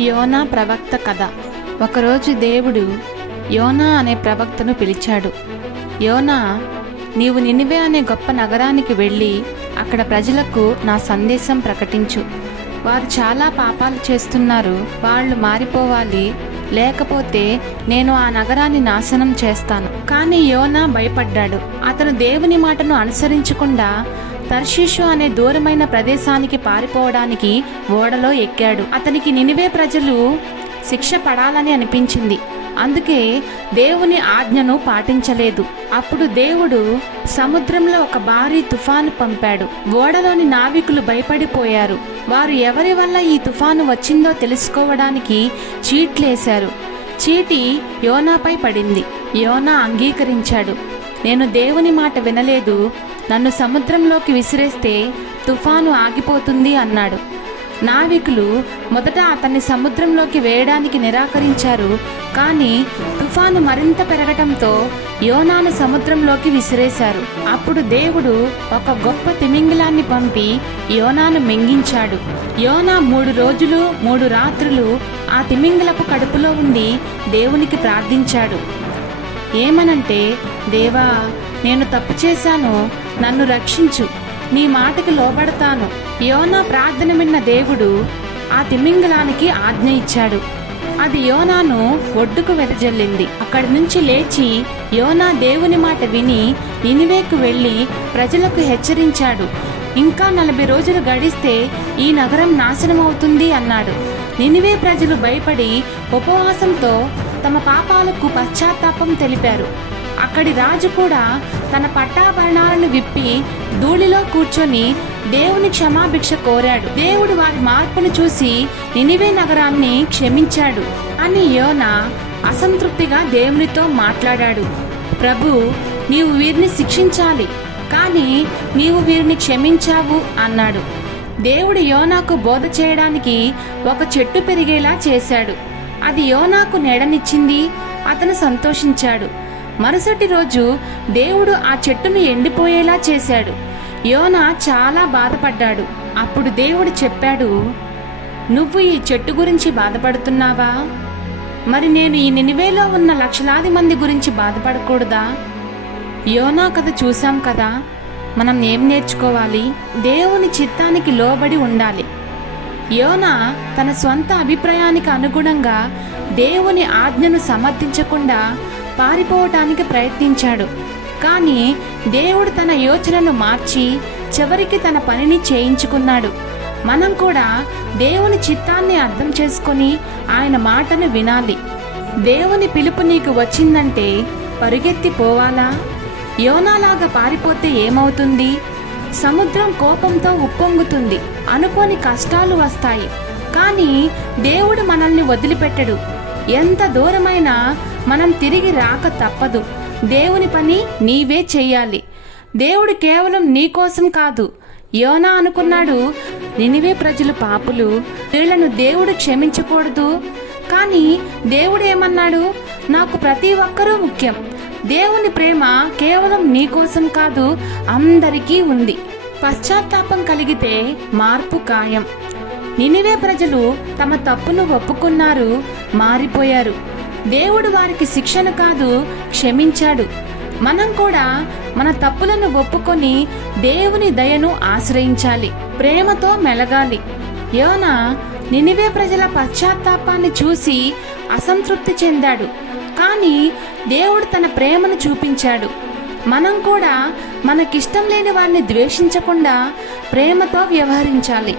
యోనా ప్రవక్త కథ. ఒకరోజు దేవుడు యోనా అనే ప్రవక్తను పిలిచాడు. యోనా నీవు నినివే అనే గొప్ప నగరానికి వెళ్ళి అక్కడ ప్రజలకు నా సందేశం ప్రకటించు. వారు చాలా పాపాలు చేస్తున్నారు వాళ్ళు మారిపోవాలి లేకపోతే నేను ఆ నగరాన్ని నాశనం చేస్తాను. కానీ యోనా భయపడ్డాడు. అతను దేవుని మాటను అనుసరించకుండా తర్షీషు అనే దూరమైన ప్రదేశానికి పారిపోవడానికి ఓడలో ఎక్కాడు. అతనికి నినివే ప్రజలు శిక్ష పడాలని అనిపించింది. అందుకే దేవుని ఆజ్ఞను పాటించలేదు. అప్పుడు దేవుడు సముద్రంలో ఒక భారీ తుఫాను పంపాడు. ఓడలోని నావికులు భయపడిపోయారు. వారు ఎవరి వల్ల ఈ తుఫాను వచ్చిందో తెలుసుకోవడానికి చీట్లేశారు. చీటి యోనాపై పడింది. యోనా అంగీకరించాడు. నేను దేవుని మాట వినలేదు. నన్ను సముద్రంలోకి విసిరేస్తే తుఫాను ఆగిపోతుంది అన్నాడు. నావికులు మొదట అతన్ని సముద్రంలోకి వేయడానికి నిరాకరించారు కానీ తుఫాను మరింత పెరగటంతో యోనాను సముద్రంలోకి విసిరేశారు. అప్పుడు దేవుడు ఒక గొప్ప తిమింగిలాన్ని పంపి యోనాను మింగించాడు. యోనా మూడు రోజులు మూడు రాత్రులు ఆ తిమింగిలపు కడుపులో ఉండి దేవునికి ప్రార్థించాడు. ఏమనంటే దేవా నేను తప్పు చేశాను నన్ను రక్షించు. నీ మాటకి లోబడతాను. యోనా ప్రార్థన విన్న దేవుడు ఆ తిమింగలానికి ఆజ్ఞ ఇచ్చాడు. అది యోనాను ఒడ్డుకు వెదజల్లింది. అక్కడి నుంచి లేచి యోనా దేవుని మాట విని నినివేకు వెళ్ళి ప్రజలకు హెచ్చరించాడు. ఇంకా నలభై రోజులు గడిస్తే ఈ నగరం నాశనం అవుతుంది అన్నాడు. నినివే ప్రజలు భయపడి ఉపవాసంతో తమ పాపాలకు పశ్చాత్తాపం తెలిపారు. అక్కడి రాజు కూడా తన పట్టాభరణాలను విప్పి ధూళిలో కూర్చొని దేవుని క్షమాభిక్ష కోరాడు. దేవుడు వారి మార్పును చూసి నినివే నగరాన్ని క్షమించాడు అని యోన అసంతృప్తిగా దేవునితో మాట్లాడాడు. ప్రభు నీవు వీరిని శిక్షించాలి కానీ నీవు వీరిని క్షమించావు అన్నాడు. దేవుడు యోనాకు బోధ చేయడానికి ఒక చెట్టు పెరిగేలా చేశాడు. అది యోనాకు నీడనిచ్చింది అతను సంతోషించాడు. మరుసటి రోజు దేవుడు ఆ చెట్టును ఎండిపోయేలా చేశాడు. యోన చాలా బాధపడ్డాడు. అప్పుడు దేవుడు చెప్పాడు నువ్వు ఈ చెట్టు గురించి బాధపడుతున్నావా? మరి నేను ఈ నినివేలో ఉన్న లక్షలాది మంది గురించి బాధపడకూడదా? యోనా కథ చూసాం కదా మనం ఏం నేర్చుకోవాలి? దేవుని చిత్తానికి లోబడి ఉండాలి. యోనా తన స్వంత అభిప్రాయానికి అనుగుణంగా దేవుని ఆజ్ఞను సమర్థించకుండా పారిపోవటానికి ప్రయత్నించాడు. కానీ దేవుడు తన యోచనను మార్చి చివరికి తన పనిని చేయించుకున్నాడు. మనం కూడా దేవుని చిత్తాన్ని అర్థం చేసుకొని ఆయన మాటను వినాలి. దేవుని పిలుపు నీకు వచ్చిందంటే పరుగెత్తిపోవాలా యోనాలాగా పారిపోతే ఏమవుతుంది? సముద్రం కోపంతో ఉప్పొంగుతుంది అనుకోని కష్టాలు వస్తాయి. కానీ దేవుడు మనల్ని వదిలిపెట్టడు. ఎంత దూరమైనా మనం తిరిగి రాక తప్పదు. దేవుని పని నీవే చెయ్యాలి దేవుడు కేవలం నీ కోసం కాదు. యోనా అనుకున్నాడు నినివే ప్రజలు పాపులు వీళ్ళను దేవుడు క్షమించకూడదు. కానీ దేవుడు ఏమన్నాడు? నాకు ప్రతి ఒక్కరూ ముఖ్యం. దేవుని ప్రేమ కేవలం నీ కోసం కాదు అందరికీ ఉంది. పశ్చాత్తాపం కలిగితే మార్పు ఖాయం. నినివే ప్రజలు తమ తప్పును ఒప్పుకున్నారు మారిపోయారు. దేవుడు వారికి శిక్షను కాదు క్షమించాడు. మనం కూడా మన తప్పులను ఒప్పుకొని దేవుని దయను ఆశ్రయించాలి ప్రేమతో మెలగాలి. యోన నినివే ప్రజల పశ్చాత్తాపాన్ని చూసి అసంతృప్తి చెందాడు. కానీ దేవుడు తన ప్రేమను చూపించాడు. మనం కూడా మనకిష్టం లేని వారిని ద్వేషించకుండా ప్రేమతో వ్యవహరించాలి.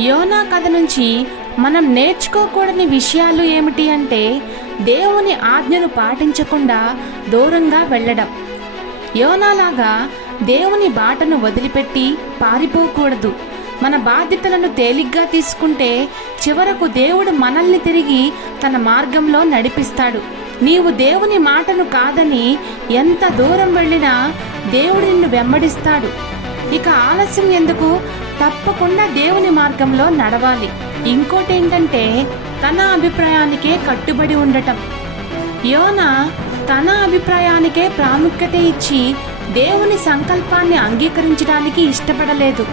యోనా కథ నుంచి మనం నేర్చుకోకూడని విషయాలు ఏమిటి అంటే దేవుని ఆజ్ఞను పాటించకుండా దూరంగా వెళ్ళడం. యోనాలాగా దేవుని బాటను వదిలిపెట్టి పారిపోకూడదు. మన బాధ్యతలను తేలిగ్గా తీసుకుంటే చివరకు దేవుడు మనల్ని తిరిగి తన మార్గంలో నడిపిస్తాడు. నీవు దేవుని మాటను కాదని ఎంత దూరం వెళ్ళినా దేవుడు నిన్ను వెంబడిస్తాడు. ఇక ఆలస్యం ఎందుకు? తప్పకుండా దేవుని మార్గంలో నడవాలి. ఇంకోటి ఏంటంటే తన అభిప్రాయానికే కట్టుబడి ఉండటం. యోన తన అభిప్రాయానికే ప్రాముఖ్యత ఇచ్చి దేవుని సంకల్పాన్ని అంగీకరించడానికి ఇష్టపడలేదు.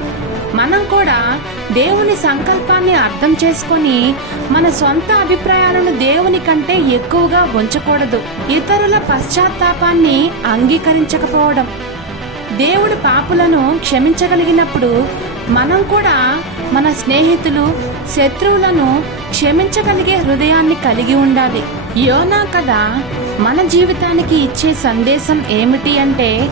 మనం కూడా దేవుని సంకల్పాన్ని అర్థం చేసుకొని మన సొంత అభిప్రాయాలను దేవుని కంటే ఎక్కువగా ఉంచకూడదు. ఇతరుల పశ్చాత్తాపాన్ని అంగీకరించకపోవడం. దేవుడు పాపులను క్షమించగలిగినప్పుడు మనం కూడా మన స్నేహితులు శత్రువులను క్షమించగలిగే హృదయాన్ని కలిగి ఉండాలి. యోనా కథ మన జీవితానికి ఇచ్చే సందేశం ఏమిటి అంటే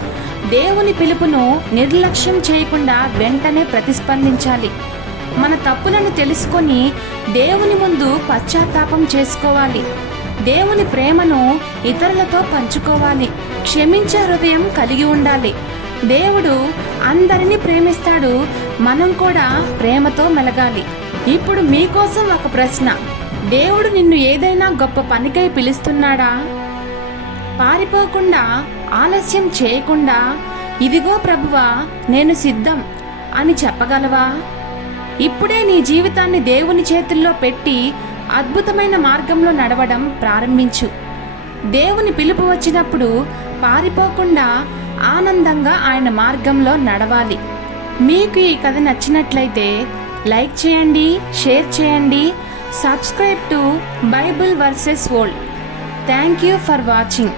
దేవుని పిలుపును నిర్లక్ష్యం చేయకుండా వెంటనే ప్రతిస్పందించాలి. మన తప్పులను తెలుసుకొని దేవుని ముందు పశ్చాత్తాపం చేసుకోవాలి. దేవుని ప్రేమను ఇతరులతో పంచుకోవాలి. క్షమించే హృదయం కలిగి ఉండాలి. దేవుడు అందరినీ ప్రేమిస్తాడు. మనం కూడా ప్రేమతో మెలగాలి. ఇప్పుడు మీకోసం ఒక ప్రశ్న. దేవుడు నిన్ను ఏదైనా గొప్ప పనికై పిలుస్తున్నాడా? పారిపోకుండా ఆలస్యం చేయకుండా ఇదిగో ప్రభువా నేను సిద్ధం అని చెప్పగలవా? ఇప్పుడే నీ జీవితాన్ని దేవుని చేతుల్లో పెట్టి అద్భుతమైన మార్గంలో నడవడం ప్రారంభించు. దేవుని పిలుపు వచ్చినప్పుడు పారిపోకుండా ఆనందంగా ఆయన మార్గంలో నడవాలి. మీకు ఈ కథ నచ్చినట్లయితే లైక్ చేయండి షేర్ చేయండి subscribe to Bible versus world. Thank you for watching.